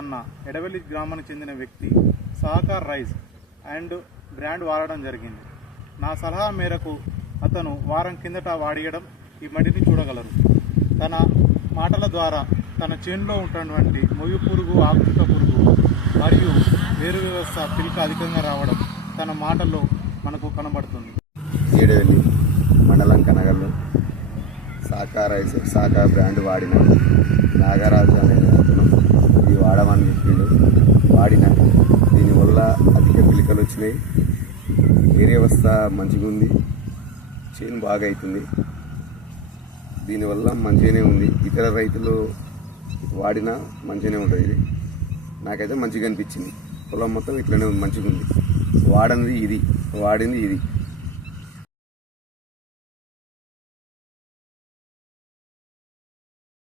అన్న ఎడవెల్లి గ్రామానికి చెందిన వ్యక్తి సహకార్ రైస్ అండ్ బ్రాండ్ వాడడం జరిగింది. నా సలహా మేరకు అతను వారం కిందట వాడియడం ఈ మడిని చూడగలరు. తన మాటల ద్వారా తన చేనులో ఉన్నటువంటి మొయ్యి పురుగు, ఆకుచుక్క పురుగు మరియు వేరు వ్యవస్థ పిల్క అధికంగా రావడం తన మాటల్లో మనకు కనబడుతుంది. ఏడవెల్లి మండలం కనగల్లు సహకార్ బ్రాండ్ వాడిన నాగరాజు అనే అతను ఇది వాడమని చెప్పిండు. వాడిన దీనివల్ల అధిక పిలికలు వచ్చినాయి, వేరే వ్యవస్థ మంచిగా ఉంది, చేను బాగా అవుతుంది. దీనివల్ల మంచిగానే ఉంది. ఇతర రైతులు వాడినా మంచిగానే ఉంటుంది. ఇది నాకైతే మంచిగా అనిపించింది. పొలం మొత్తం ఇట్లనే ఉంది, మంచిగా ఉంది. వాడింది ఇది